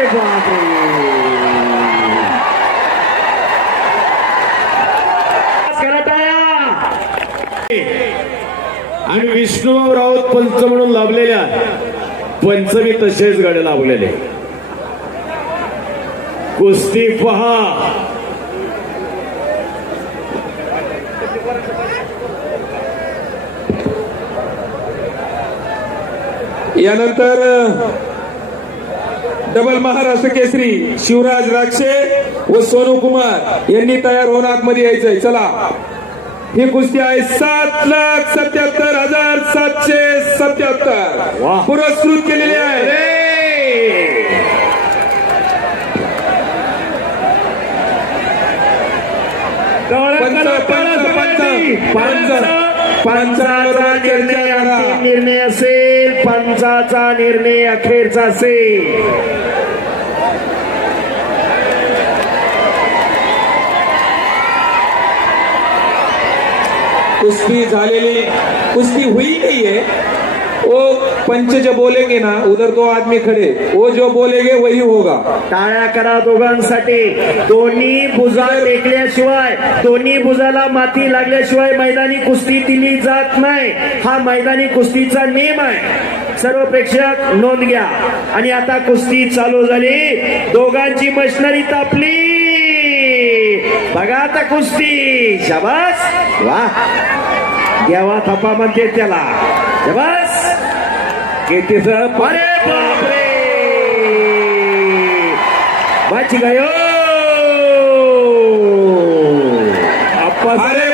अरे बापरे, आणि विष्णुभाऊ राऊत पंच म्हणून लाभलेल्या पंचमी तसेच गडे लाभलेले. कुस्ती पहा. यानंतर डबल महाराष्ट्र केसरी शिवराज राक्षे व सोनू कुमार यांनी तयार होऊन आतमध्ये यायचंय. चला, ही कुस्ती आहे 7,77,777 पुरस्कृत केलेली आहे. पंचाचा निर्णय अंतिम निर्णय असेल, पंचाचा निर्णय अखेरचा असेल. कुश्ती झालेली, कुश्ती हुई नहीं है. वो पंच जो बोलेंगे ना, उधर दो आदमी खड़े, वो जो बोलेंगे वही होगा. टाळ्या करा दोघांसाठी. दोन्ही भुजा टेकल्याशिवाय, दोन्ही भुजाला माती लागल्याशिवाय मैदानी कुस्ती दिली जात नाही. हा मैदानी कुस्तीचा नियम आहे. सर्व प्रेक्षक नोंद घ्या. आणि आता कुस्ती चालू झाली. दोघांची मशिनरी तापली. बघा आता कुस्ती. शाबास, वा, देवा थप्पा म्हणते त्याला. शाबास, किती सर. अरे बापरे, बच गयो. अरे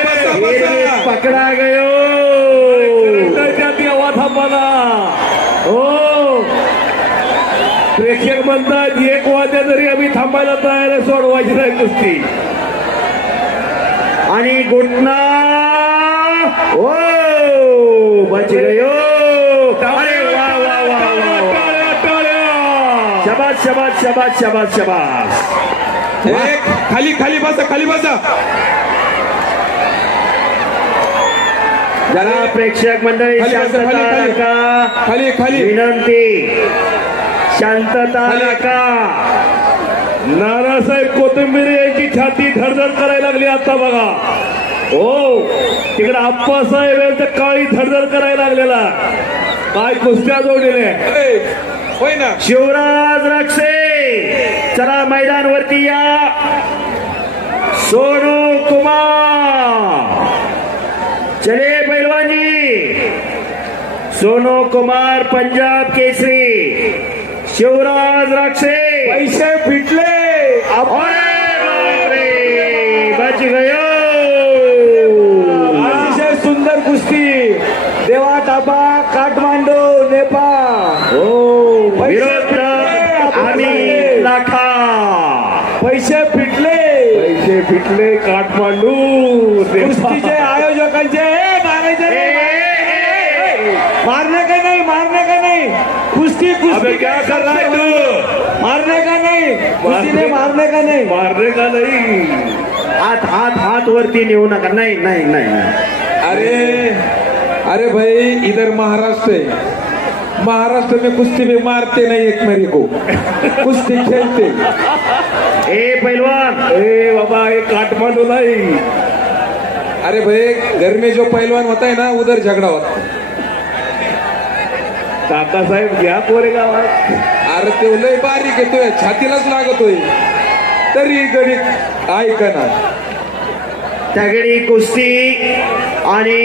पकडा गयो. देवा थप्पाला. हो, प्रेक्षक म्हणतात 1 वाजता तरी आम्ही थांबायला तयार आहे, सोडवायची नाही कुस्ती. आणि घुटना. ओ, बच गयो. अरे वा वा वा वा, शाबास शाबास शाबास शाबास शाबास. खाली खाली बसा, खाली बसा. जरा प्रेक्षक मंडळी शांतता राखा. खाली खाली विनंती, शांतता राखा. नानासाहेब कोथिंबीर यांची छाती धडधड करायला लागली आता बघा. हो, तिकडे आप्पासाहेब यांचं काळी धडधड करायला लागलेला. काय कुस्त्या जोडलेले. होय ना. शिवराज राक्षे, चला मैदानवरती या. सोनू कुमार, चले पैलवानी. सोनू कुमार पंजाब केसरी, शिवराज राक्षे. पैसे फिटले. बापरे, बच गयो. अतिशय सुंदर कुस्ती. देवा थापा, काठमांडू, नेपाळ. हो, विरोध आम्ही लाखा. पैसे फिटले. पैसे फिटले. काठमांडू कुस्तीचे आयोजकांचे मारायचे मारने का नहीं, मारने का नहीं. कुस्ती कुस्ती क्या कर रहा है तू. मारने का नहीं, कुस्ती ने मारने का नहीं. मारने का नहीं. हात हात हात वरती नेऊ नका. नाही नाही नाही. अरे अरे भाई, इधर महाराष्ट्र है. महाराष्ट्र में कुश्ती भी मारते नहीं एक मेरे को, कुश्ती खेलते. ए पहलवान, ए बाबा, ये काठमांडू नहीं. अरे भाई, घर में जो पहलवान होता है ना, उधर झगड़ा होता है. काकासाहेब घ्या कोरेगावात. अरे तो लय बारीक येतोय, छातीलाच लागतोय, तरी गणित ऐकना. तगडी कुस्ती. आणि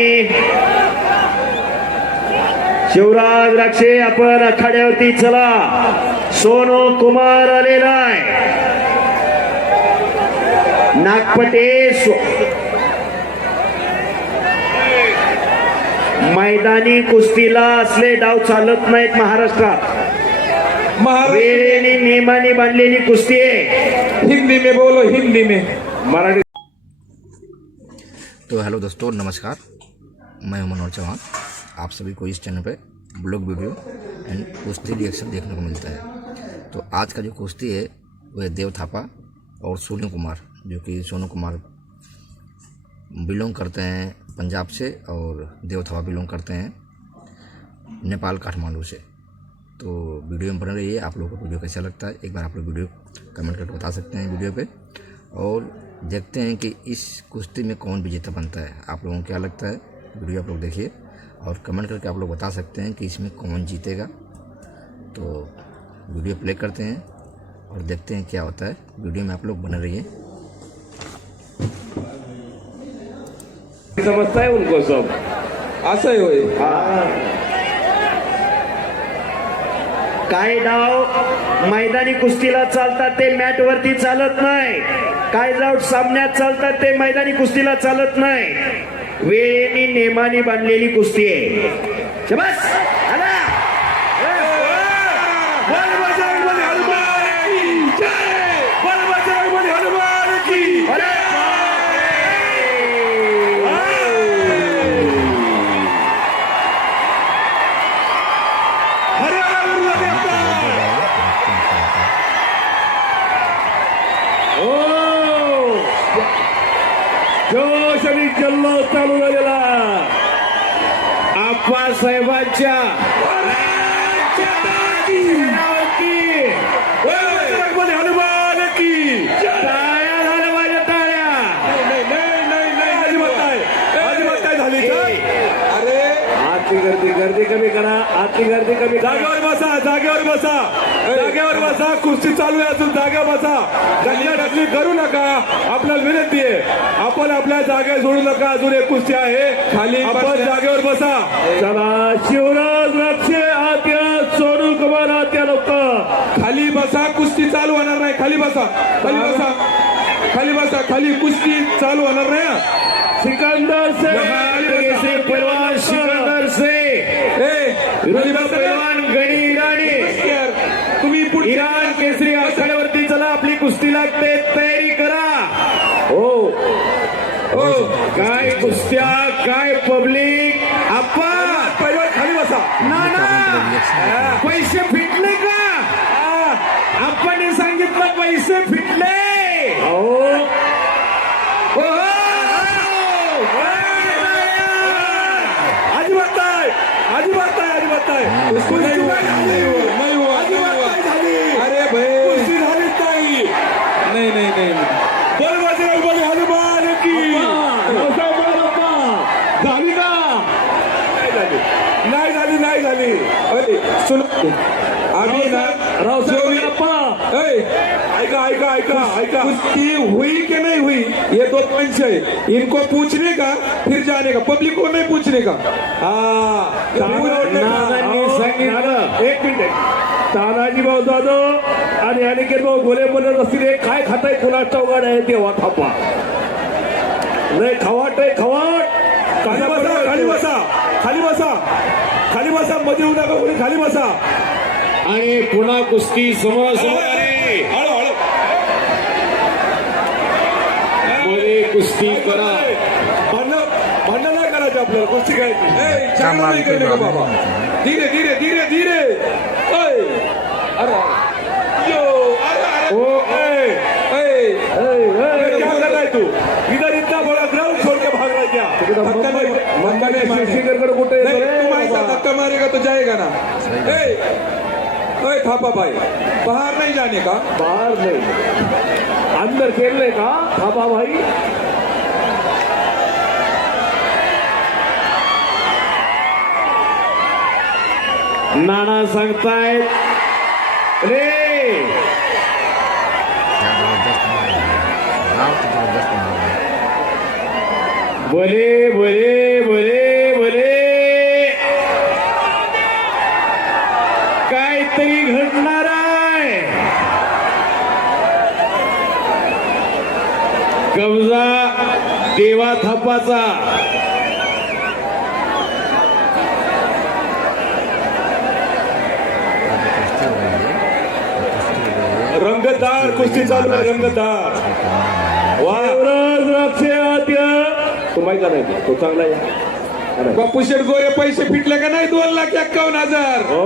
शिवराज राक्षे, आपण आखाड्यावरती चला. सोनू कुमार आलेला आहे. नागपटे. मैदानी कुस्तीला असले डाव चालत नाहीत महाराष्ट्रात. वेळेने नियमाने बांधलेली कुस्ती आहे. हिंदी में बोलो, हिंदी में. मराठी. तो हेलो दोस्तों, नमस्कार. मैं हूं मनोहर चौहान. आप सभी को इस चैनल पे ब्लॉग वीडियो एंड कुश्ती रिएक्शन देखने को मिलता है. तो आज का जो कुश्ती है वह देव थापा और सोनू कुमार, जो कि सोनू कुमार बिलोंग करते हैं पंजाब से और देव थापा बिलोंग करते हैं नेपाल काठमांडू से. तो वीडियो में बने रहिए। आप लोगों को वीडियो कैसा लगता है एक बार आप लोग वीडियो कमेंट करके बता सकते हैं वीडियो पे, और देखते हैं कि इस कुश्ती में कौन विजेता बनता है। आप लोगों को क्या लगता है वीडियो आप लोग देखिए और कमेंट करके आप लोग बता सकते हैं कि इसमें कौन जीतेगा। तो वीडियो प्ले करते हैं और देखते हैं क्या होता है। वीडियो में आप लोग बने रहिए। समजता है उनको सब। असं आहे होय. काय डाव मैदानी कुस्तीला चालतात ते मॅट वरती चालत नाही. काय डाव सामन्यात चालतात ते मैदानी कुस्तीला चालत नाही. वेळेने नेमाने बांधलेली कुस्ती आहे. शाबास आला. बोल बजरंगबली हनुमान की जय. बोल बजरंगबली हनुमान की अरे हरियाणा उरला देवता. ओ जोश आणि जल्लोष चालू झालेला आप्पासाहेबांच्या बजरंगबली हनुमान की टाळ्या झाल्या माझ्या टाळ्या. नाही अजिबात नाही झाली का? अरे आतली गर्दी कमी करा. आतली गर्दी कमी करा. जागेवर बसा. कुस्ती चालू आहे अजून. जागेवर बसा. ढकली करू नका. आपल्याला विनंती आहे आपण आपल्या जागा सोडू नका. अजून एक कुस्ती आहे खाली आपण बसल्या. जागेवर बसा. चला शिवराज लक्ष्य आत्या सोनू कुमार आत्या लोक खाली बसा. कुस्ती चालू होणार नाही. खाली बसा. खाली कुस्ती चालू होणार नाही हा. सिकंदर से केसरी पहलवान सिकंदर से विरुद्ध पहलवान गणी इराणी. तुम्ही पुढे इराण केसरी आखाड्यावरती चला. आपली कुस्ती लागते. तयारी करा. हो काय कुस्त्या काय पब्लिक. आपण पहिला खाली बसा. नाना पैसे फिटले का? आपण सांगितलं पैसे फिटले. अजिबात नाही. कुस्ती नाही हो. अजिबात नाही झाली. अरे भाई कुस्ती झालीच नाही. नाही बोल बजरंगबली हनुमान की झाली का? नाही झाली. अरे सुन आम्ही ना रावसाहेब ऐका कुश्ती हुई कि नहीं हुई ये दो पॉइंट्स है. इनको पूछने का फिर जाने का. पब्लिक को नहीं पूछने का. नानांनी सांगितलं. एक मिनिट. तानाजी भाऊ जाधव आणि अनिकेत भाऊ गोले बोलत असतील. हे काय खाताय कुणाचा उघड आहे तेव्हा थापा. लय खवाट आहे खवाट. खाली बसा. मध्ये येऊ नका कोणी. खाली बसा. आणि पुन्हा कुस्ती समोरासमोर आली. मध्ये कुस्ती करा. भांडण नाही करायचे आपल्याला. कुस्ती करायची. चांगला नाही करने का बाबा. धीरे. अरे ओ क्या कर रहा है तू? इधर इतना बड़ा ग्राउंड छोड़ के भाग रहा है क्या? कुठे तुम ऐसा धक्का मारेगा तो जाएगा ना. थापा भाई बाहर नहीं जाने का. बाहर नहीं अंदर खेलने का. थापा भाई नाना सांगतायत रे. क्या जबरदस्त मार रहा है, राव तो जबरदस्त मार रहा है। बोले काहीतरी घडणार आहे. कब्जा देवा थापाचा. रंगतदार कुस्ती चालू आहे. रंगतदार. तो माहिती नाही तो चांगला आहे. बापू शेठ गोरे पैसे फिटले का नाही. 2,51,000. हो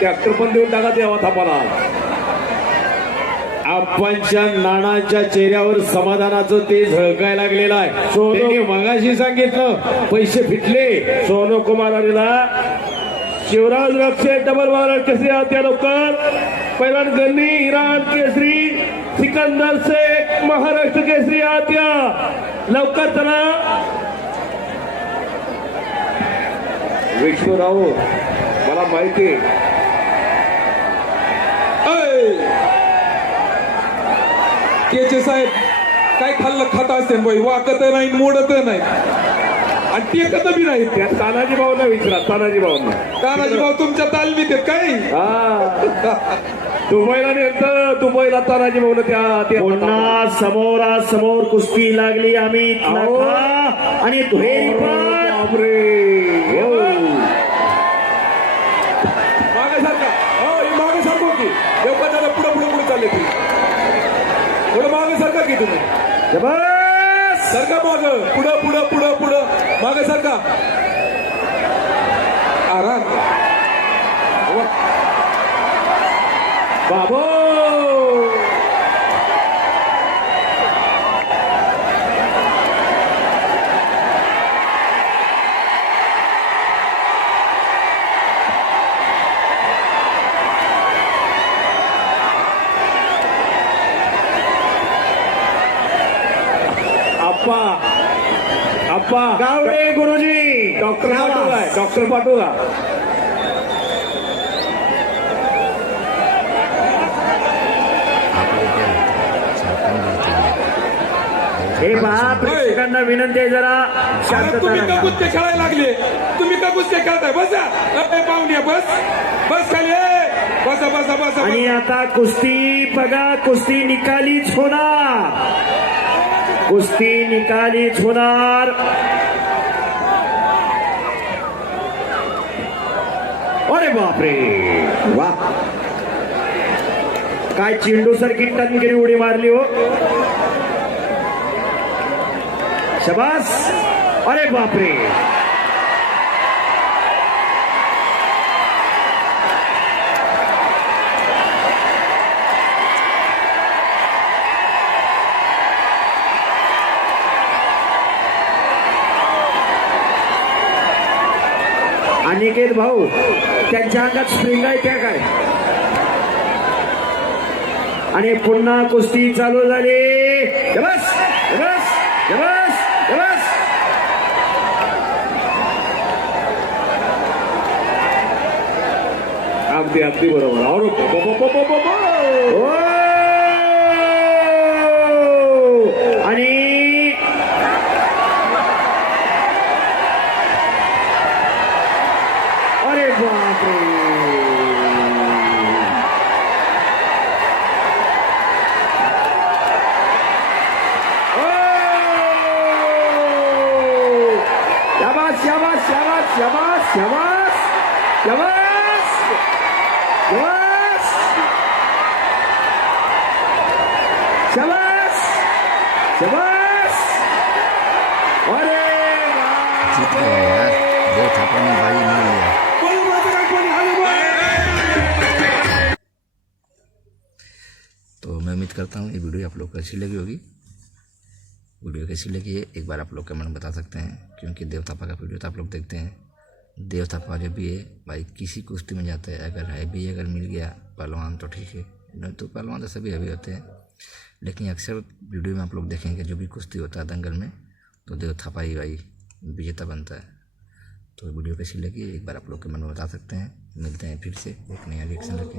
ट्रॅक्टर पण देऊन टाका देवा थापाला. आपणच्या नानाच्या चेहऱ्यावर समाधानाचं ते झळकायला लागलेलं आहे. त्यांनी मगाशी सांगितलं पैसे फिटले. सोनू कुमार आलेला शिवराज रक्षे डबल महाराज केसरी आत्या लवकर पैलवान गन्नी ईरान केसरी सिकंदर शेख महाराष्ट्र केसरी आत्या लवकर चला विश्वराव मला माहिती केचे साहेब काय खाल्लं खाता असेल बाई वाकत नाही मोडत नाही आणि टेकत बी नाही त्या तानाजी भाऊंना विचारा तानाजी भाऊंना तानाजी भाऊ तुमच्या तालमीत आहेत काय दुबईला नेलं दुबईला तानाजी भाऊन त्या पुन्हा समोरासमोर कुस्ती लागली अमित नखा आणि दुहेरी पण मागे सारखा ही मागे सारखं की देवपाच्याला पुढे पुढे पुढे चालले ती थोडं मागे सारखा की तुम्ही जबरदस्त. सारखा माग पुढं पुढं पुढं पुढं मागे सारखा आराम बाबो आप्पा गावडे गुरुजी डॉक्टर पाठवला डॉक्टर पाठवला आप लोग क्या लगता है झारखंड जीतेंगे हे पहा प्रेक्षकांना विनंती आहे जरा अरे शांतता तुम्ही का राखा. कुस्ते खेळायला लागले तुम्ही का कुस्ते खेळताय बसा पाहुण्या बस बस खाली बसा बसा बसा आणि आता कुस्ती बघा कुस्ती निकालीच होणार कुस्ती निकालीच होणार अरे बापरे वा काय चेंडू सारखी टनगिरी उडी मारली हो शबास अरे बापरे अनिकेत भाऊ त्यांच्या अंगात स्प्रिंग आहे त्या काय आणि पुन्हा कुस्ती चालू झाली बस बस बस बस अगदी अगदी बरोबर ओ! आणि अरे बापरे शाबास शाबास शाबास शाबास शाबास शाबास शाबास शाबास शाबास अरे जीत गए यार देव थापा ने बाजी नहीं लिया तो मैं उम्मीद करता हूँ ये वीडियो आप लोग को अच्छी लगी होगी वीडियो कैसी लगी है एक बार आप लोग कमेंट बता सकते हैं क्योंकि देव थापा का वीडियो तो आप लोग देखते हैं देव थापा जब भी है भाई किसी कुश्ती में जाता है अगर है भी अगर मिल गया पहलवान तो ठीक है नहीं तो पहलवान तो सभी हैवी होते हैं लेकिन अक्सर वीडियो में आप लोग देखेंगे जो भी कुश्ती होता है दंगल में तो देव थापा ही भाई विजेता बनता है तो वीडियो कैसी लगी एक बार आप लोग कमेंट में बता सकते हैं मिलते हैं फिर से एक नया रिएक्शन लेके